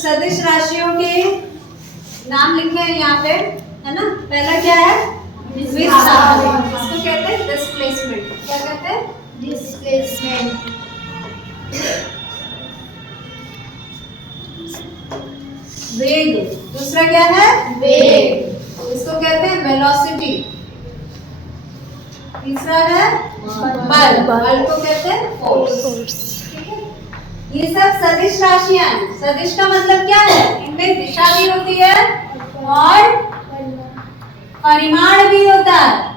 सदिश राशियों के नाम लिखे हैं यहाँ पे, है ना। पहला क्या है? विस्थापन, इसको कहते हैं डिस्प्लेसमेंट। क्या कहते हैं? डिस्प्लेसमेंट। वेग, दूसरा क्या है? वेग, इसको कहते हैं वेलोसिटी। तीसरा है बल, बल को कहते हैं फोर्स। ठीक है, ये सब सदिश राशियां हैं। सदिश का मतलब क्या है? इनमें दिशा भी होती है और परिमाण भी होता है।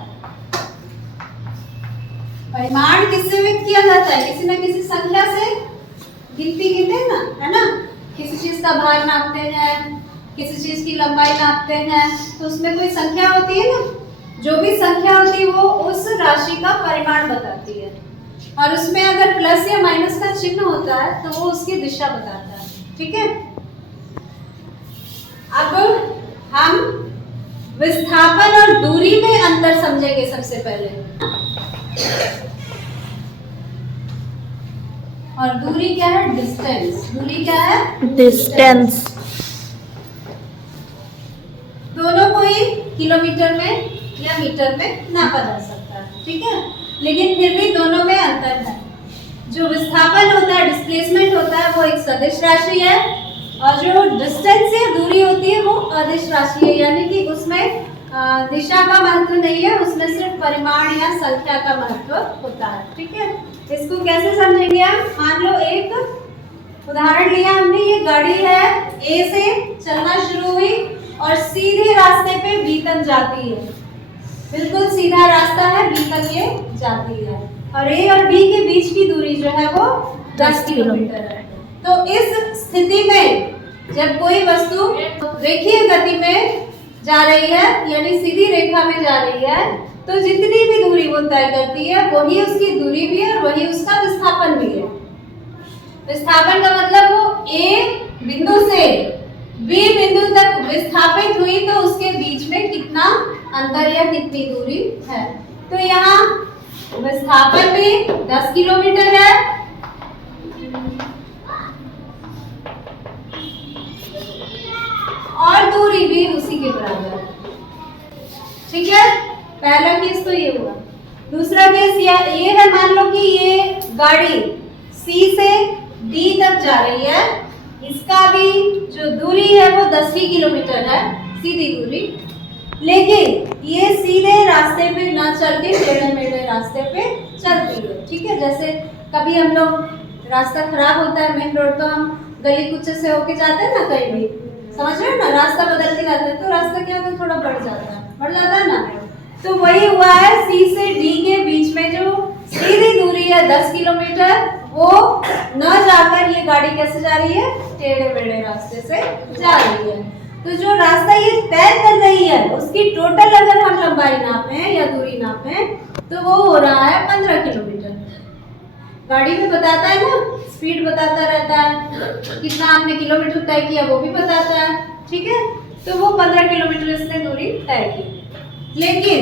परिमाण किससे व्यक्त किया जाता है? किसी न किसी संख्या से गिनती गिनते हैं ना, है ना। किसी चीज का भार नापते हैं, किसी चीज की लंबाई नापते हैं, तो उसमें कोई संख्या होती है ना। जो भी संख्या होती है वो उस राशि का परिमाण बताती है, और उसमें अगर प्लस या माइनस का चिन्ह होता है तो वो उसकी दिशा बताता है। ठीक है, अब हम विस्थापन और दूरी में अंतर समझेंगे सबसे पहले। और दूरी क्या है? डिस्टेंस। दूरी क्या है? डिस्टेंस। दोनों को ही किलोमीटर में या मीटर में नापा जा सकता है। ठीक है, लेकिन फिर भी दोनों में अंतर है। जो विस्थापन होता है, डिस्प्लेसमेंट होता है, वो एक सदिश राशि है, और जो डिस्टेंस या दूरी होती है वो अदिश राशि है। यानी कि उसमें दिशा का महत्व नहीं है, उसमें सिर्फ परिमाण या संख्या का महत्व होता है। ठीक है, इसको कैसे समझेंगे हम? मान लो एक उदाहरण लिया हमने, ये गाड़ी है, ए से चलना शुरू हुई और सीधे रास्ते पे बी तक जाती है। बिल्कुल सीधा रास्ता है, बी तक ये जाती है, और ए और बी के बीच की दूरी जो है वो 10 किलोमीटर है। तो इस स्थिति में जब कोई वस्तु रेखीय गति में जा रही है, यानी सीधी रेखा में जा रही है, तो जितनी भी दूरी वो तय करती है वही उसकी दूरी भी है और वही उसका विस्थापन भी है। विस्थापन का मतलब वो ए बिंदु से बी बिंदु तक विस्थापित हुई तो उसके बीच में कितना अंतर या कितनी दूरी है। तो यहाँ विस्थापन भी 10 किलोमीटर है, और दूरी भी उसी के बराबर है। ठीक है, पहला केस तो ये हुआ। दूसरा केस ये है, मान लो कि ये गाड़ी सी से डी तक जा रही है, इसका भी जो दूरी है वो 10 ही किलोमीटर है, सीधी दूरी, लेकिन ये सीधे रास्ते पे ना चल के टेढ़े मेढ़े रास्ते पे चलती है। ठीक है, जैसे कभी हम लोग रास्ता खराब होता है मेन रोड, तो हम गली कुचे से होके जाते हैं ना, कहीं भी, समझ रहे हो ना, रास्ता बदल के जाते हैं, तो रास्ता क्या होता है, थोड़ा बढ़ जाता है ना। तो वही हुआ है, सी से डी के बीच में जो सीधी दूरी है 10 किलोमीटर, वो न जाकर ये गाड़ी कैसे जा रही है? टेढ़े मेढ़े रास्ते से जा रही है। तो जो रास्ता ये तय कर रही है उसकी टोटल अगर हम लंबाई नापें या दूरी नापें तो वो हो रहा है 15 किलोमीटर। गाड़ी में बताता है ना, स्पीड बताता रहता है, कितना आपने किलोमीटर तय किया वो भी बताता है। ठीक है, तो वो 15 किलोमीटर इसने दूरी तय की। लेकिन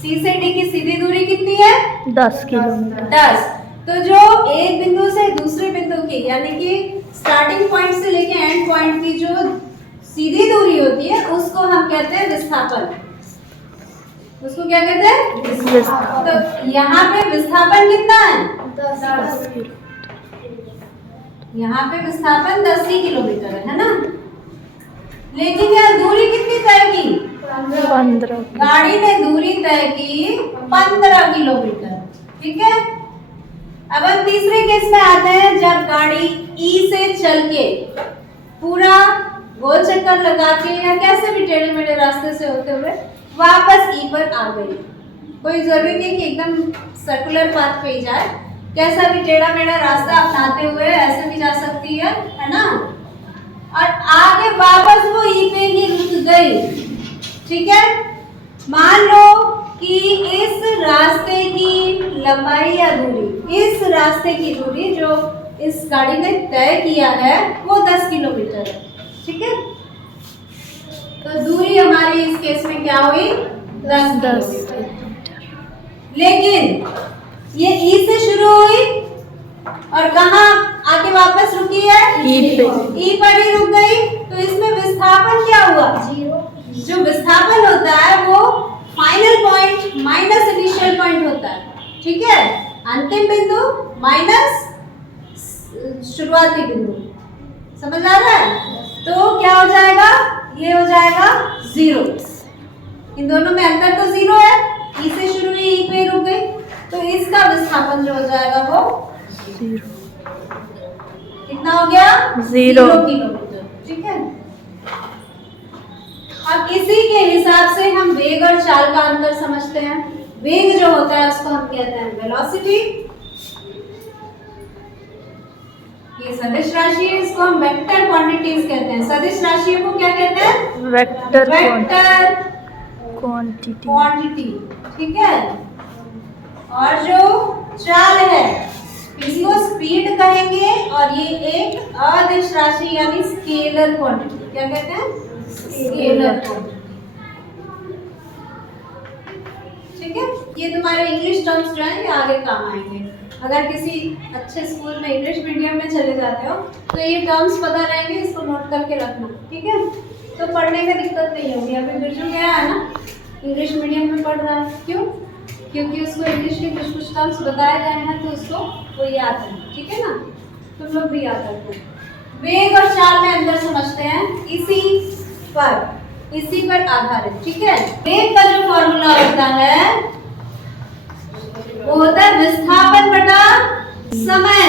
सी से डी की सीधी दूरी कितनी है? 10 किलोमीटर। 10। तो जो एक बिंदु से दूसरे बिंदु की, यानी कि स्टार्टिंग पॉइंट से लेके एंड पॉइंट की जो सीधी दूरी होती है उसको हम कहते हैं विस्थापन। उसको क्या कहते हैं? तो यहाँ पे विस्थापन कितना है? 10। यहाँ पे विस्थापन 10 ही किलोमीटर है ना। लेकिन यहाँ दूरी कितनी तय की? 15। गाड़ी ने दूरी तय की 15 किलोमीटर। ठीक है, अब हम तीसरे केस में आते हैं, जब गाड़ी ई से चल के पूरा गोल चक्कर लगा के या कैसे भी टेढ़े मेढ़े रास्ते से होते हुए वापस ई पर आ गई। कोई जरूरी नहीं कि एकदम सर्कुलर पाथ पे ही जाए, कैसा भी टेढ़ा मेढ़ा रास्ता अपनाते हुए ऐसे भी जा सकती है ना। और आगे वापस वो ई पे ही रुक गई। ठीक है, मान लो कि इस रास्ते की लंबाई या दूरी, इस रास्ते की दूरी जो इस गाड़ी ने तय किया है वो 10 किलोमीटर है। ठीक है, तो दूरी हमारी इस केस में क्या हुई? 10 किलोमीटर। लेकिन ये ई से शुरू हुई और कहाँ आके वापस रुकी है? ई पर ही रुक गई जो विस्थापन होता है वो final point minus initial point होता है, ठीक है। अंतिम बिंदु माइनस शुरुआती बिंदु, समझ आ रहा है। तो क्या हो जाएगा, ये हो जाएगा 0। इन दोनों में अंतर तो 0 है, ई से शुरू हुई ई पे रुक गई, तो इसका विस्थापन जो हो जाएगा वो 0 कितना हो गया, 0 किलोमीटर, ठीक है। अब इसी के हिसाब से हम वेग और चाल का अंतर समझते हैं। वेग जो होता है उसको हम कहते हैं वेलोसिटी, ये सदिश राशि है, इसको हम वेक्टर क्वांटिटीज कहते हैं। सदिश राशियों को क्या कहते हैं, वेक्टर वेक्टर क्वांटिटी। क्वांटिटी, ठीक है। और जो चाल है इसको स्पीड कहेंगे, और ये एक अदिश राशि यानी स्केलर क्वांटिटी, क्या कहते हैं, स्केलर क्वांटिटी, ठीक है। ये तुम्हारे इंग्लिश टर्म्स जो है ये आगे काम आएंगे। अगर किसी अच्छे स्कूल में इंग्लिश मीडियम में चले जाते हो तो ये टर्म्स पता रहेंगे, इसको नोट करके रखना, ठीक है। तो पढ़ने में दिक्कत नहीं होगी। अभी बिरजू गया है ना, इंग्लिश मीडियम में पढ़ रहा है, क्यों, क्योंकि उसको इंग्लिश के कुछ कुछ टर्म्स बताए गए हैं तो उसको वो याद है, ठीक है ना। तुम लोग भी याद रखो। वेग और चाल में अंतर समझते हैं इसी पर आधारित, ठीक है। वेग का जो फॉर्मूला होता है वो होता है विस्थापन बटा समय,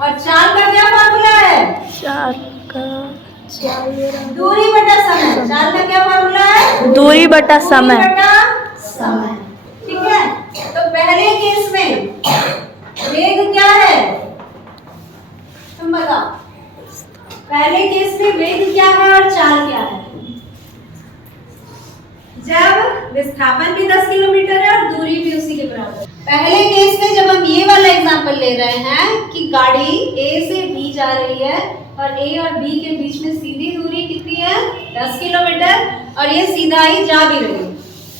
और चाल का क्या फॉर्मूला है, चाल का दूरी बटा समय। चाल का क्या फॉर्मूला है, दूरी बटा समय। दूरी बटा समय, ठीक है। तो पहले केस में वेग क्या है, तुम बताओ, पहले केस में वेग क्या है और चाल क्या है। जब विस्थापन भी 10 किलोमीटर है और दूरी भी उसी के बराबर है। पहले केस में जब हम ये वाला एग्जांपल ले रहे हैं कि गाड़ी ए से बी जा रही है और ए और बी के बीच में सीधी दूरी कितनी है, 10 किलोमीटर, और ये सीधा ही जा भी रही है,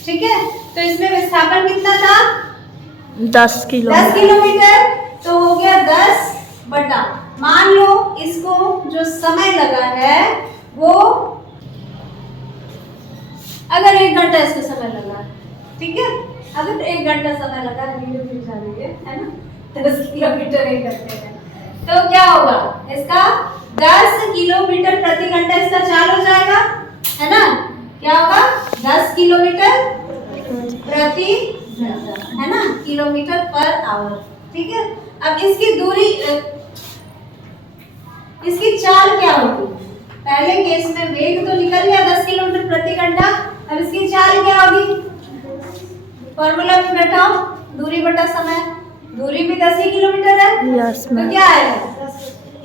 ठीक है। तो इसमें विस्थापन कितना था, 10 किलोमीटर। तो हो गया 10 बटा, मान लो इसको जो समय लगा है वो, अगर 1 घंटा इसको समय लगा, ठीक है, अगर 1 घंटा समय लगा वीडियो जाने है ना, 10 किलोमीटर 1 घंटे में, तो क्या होगा, इसका 10 किलोमीटर प्रति घंटा इसका चाल हो जाएगा, है ना। क्या होगा, 10 किलोमीटर प्रति घंटा, है ना, किलोमीटर पर आवर, ठीक है। अब इसकी दूरी, इसकी चाल क्या होगी, पहले केस में वेग तो निकल गया 10 किलोमीटर प्रति घंटा, अब इसकी चाल क्या होगी, फॉर्मूला में बैठाओ, दूरी बटा समय। दूरी भी 10 ही किलोमीटर है, यस तो मैम। क्या आएगा,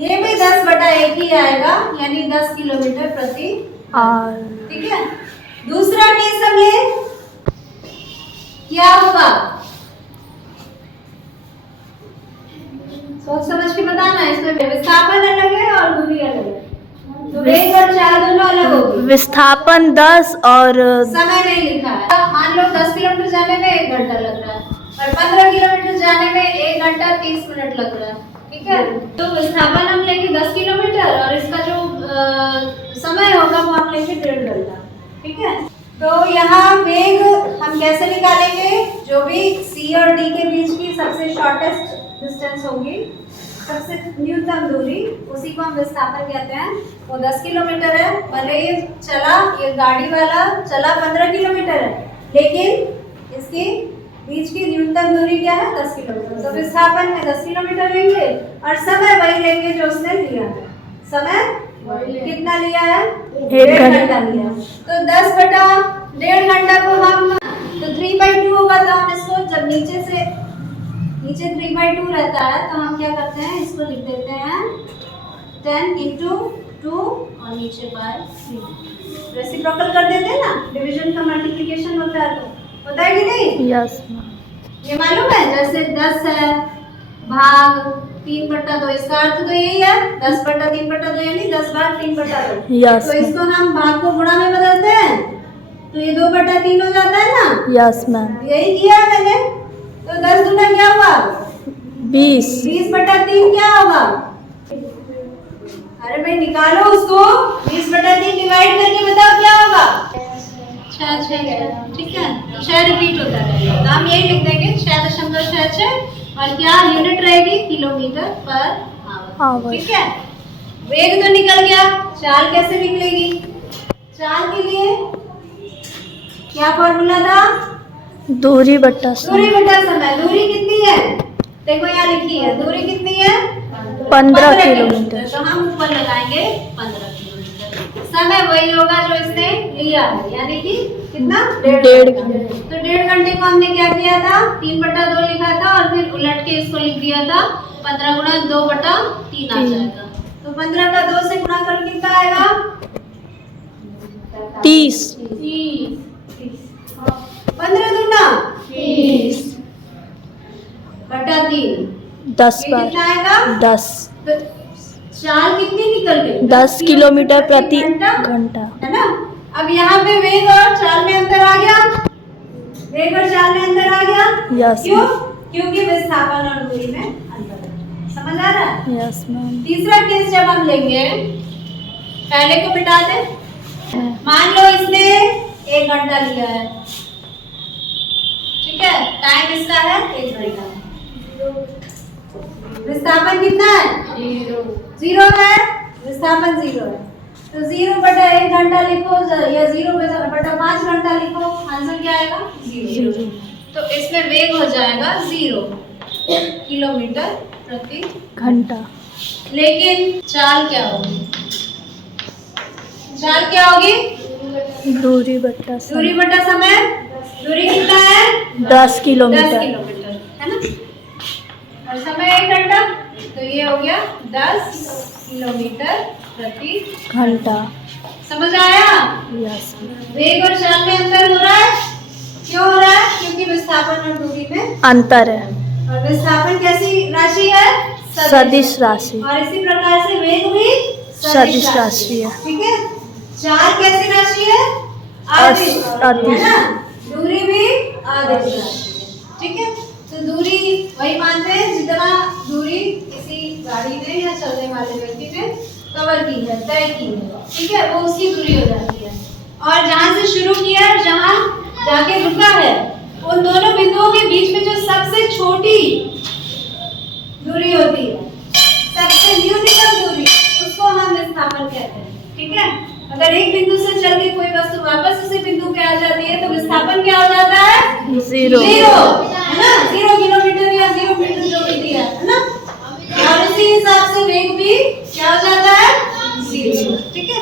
ये भी 10 बटा 1 ही आएगा, यानी 10 किलोमीटर प्रति आवर, ठीक है। दूसरा केस हम ले, क्या होगा, सोच समझ के बताना, इसमें विस्थापन अलग है और दूरी अलग है, तो वेग और चाल दोनों अलग होगी। विस्थापन 10 और समय नहीं लिखा है। मान लो 10 किलोमीटर जाने में 1 घंटा लग रहा है और 15 किलोमीटर जाने में 1 घंटा 30 मिनट लग रहा है, ठीक है। तो विस्थापन हम लेंगे 10 किलोमीटर और इसका जो समय होगा वो हम लेंगे 1.5 घंटा, ठीक है। तो यहाँ वेग हम कैसे निकालेंगे, जो भी C और D के बीच की सबसे शॉर्टेस्ट डिस्टेंस होगी, सबसे न्यूनतम दूरी, उसी को हम विस्थापन कहते हैं। वो 10 किलोमीटर है, भले ये चला, ये गाड़ी वाला चला 15 किलोमीटर है, लेकिन इसकी बीच की न्यूनतम दूरी क्या है, 10 किलोमीटर। तो विस्थापन में 10 किलोमीटर लेंगे और समय वही लेंगे जो उसने लिया है। समय कितना लिया है, 1.5 घंटा लिया। तो 10 बटा 1.5 घंटा को हम, तो 3/2 होगा, तो हम इसको जब नीचे 3/2 रहता है तो हम क्या करते हैं, इसको लिख देते हैं 10 × 2 और नीचे /3, रेसिप्रोकल कर देते हैं ना, डिवीजन का मल्टीप्लिकेशन होता है, तो होता है कि नहीं, यस। ये मालूम है, जैसे 10 है भाग 3/2, इसका अर्थ तो यही है, 10 बटा 3/2 यानी 10 भाग 3/2। यस। तो इसको हम भाग को गुणा में बदलते हैं, तो ये 2/3 हो जाता है ना, यस मैम। यही किया है मैंने। तो 10 गुना क्या हुआ, 20। 20/3 क्या होगा, अरे भाई निकालो उसको, 20/3 डिवाइड करके बताओ क्या होगा। 6 ठीक है, 6 रिपीट होता है तो हम यही लिख देंगे 6.66 और क्या यूनिट रहेगी, किलोमीटर पर आवर। ठीक है, वेग तो निकल गया, चाल कैसे निकलेगी। चाल के लिए क्या फॉर्मूला था, दूरी बट्टा दूरी बटा समय। दूरी कितनी है, देखो यहाँ लिखी है, दूरी कितनी है 15 किलोमीटर। तो हम ऊपर लगाएंगे 15 किलोमीटर। समय वही होगा जो इसने लिया है, यानी कि कितना, 1.5 घंटे। तो 1.5 घंटे को हमने क्या किया था, 3/2 लिखा था और फिर उलट के इसको लिख दिया था 15 गुणा 2/3 आ जाएगा। तो 15 का 2 से गुणा कर कितना आएगा, 30। 15 दूना 30 बटा 3, 10 ये बार कितना आएगा 10। तो चाल कितनी निकल गई, 10 किलोमीटर प्रति घंटा, घंटा। है ना। अब यहाँ पे वेग और चाल में अंतर आ गया, वेग और चाल में अंतर आ गया। यस क्यों, क्योंकि विस्थापन और दूरी में अंतर है। समझ आ रहा है। Yes ma'am. तीसरा केस जब हम लेंगे, पहले को मिटा दे। मान लो इसने 1 घंटा लिया है, ठीक है, टाइम इसका है 1 घंटा, विस्थापन कितना है 0 है, विस्थापन 0 है, तो 0/1 घंटा लिखो या 0/5 घंटा लिखो, आंसर क्या आएगा 0। तो इसमें वेग हो जाएगा 0 किलोमीटर प्रति घंटा। लेकिन चाल क्या होगी, चाल क्या होगी, दूरी बट्टा दूरी समय। बटा समय। दूरी कितना है 10 10 किलोमीटर। किलोमीटर, है ना, और समय 1 घंटा, तो ये हो गया 10 किलोमीटर प्रति घंटा। समझ आया। यस। वेग और चाल में अंतर हो रहा है, क्यों हो रहा है, क्योंकि विस्थापन और दूरी में अंतर है। और विस्थापन कैसी राशि है, सदिश राशि। और इसी प्रकार से वेग भी सदिश राशि है। ठीक है, चाल कैसी राशि है, अदिश, अदिश। है ना, दूरी भी अदिश राशि है। ठीक है, तो दूरी वही मानते हैं जितना दूरी किसी गाड़ी ने या चलने वाले व्यक्ति ने कवर की है, तय की है, ठीक है, वो उसकी दूरी हो जाती है। और जहाँ से शुरू किया और जहाँ जाके रुका है, उन दोनों बिंदुओं के बीच में जो सबसे छोटी दूरी होती है, सबसे न्यूनतम दूरी, उसको हम विस्थापन कहते हैं। ठीक है, अगर एक बिंदु से चल के कोई वस्तु वापस उसी बिंदु पे आ जाती है तो विस्थापन क्या हो जाता है 0। है ना, 0 किलोमीटर या 0 मीटर जो भी दिया है ना, और इसी हिसाब से वेग भी क्या हो जाता है 0। ठीक है।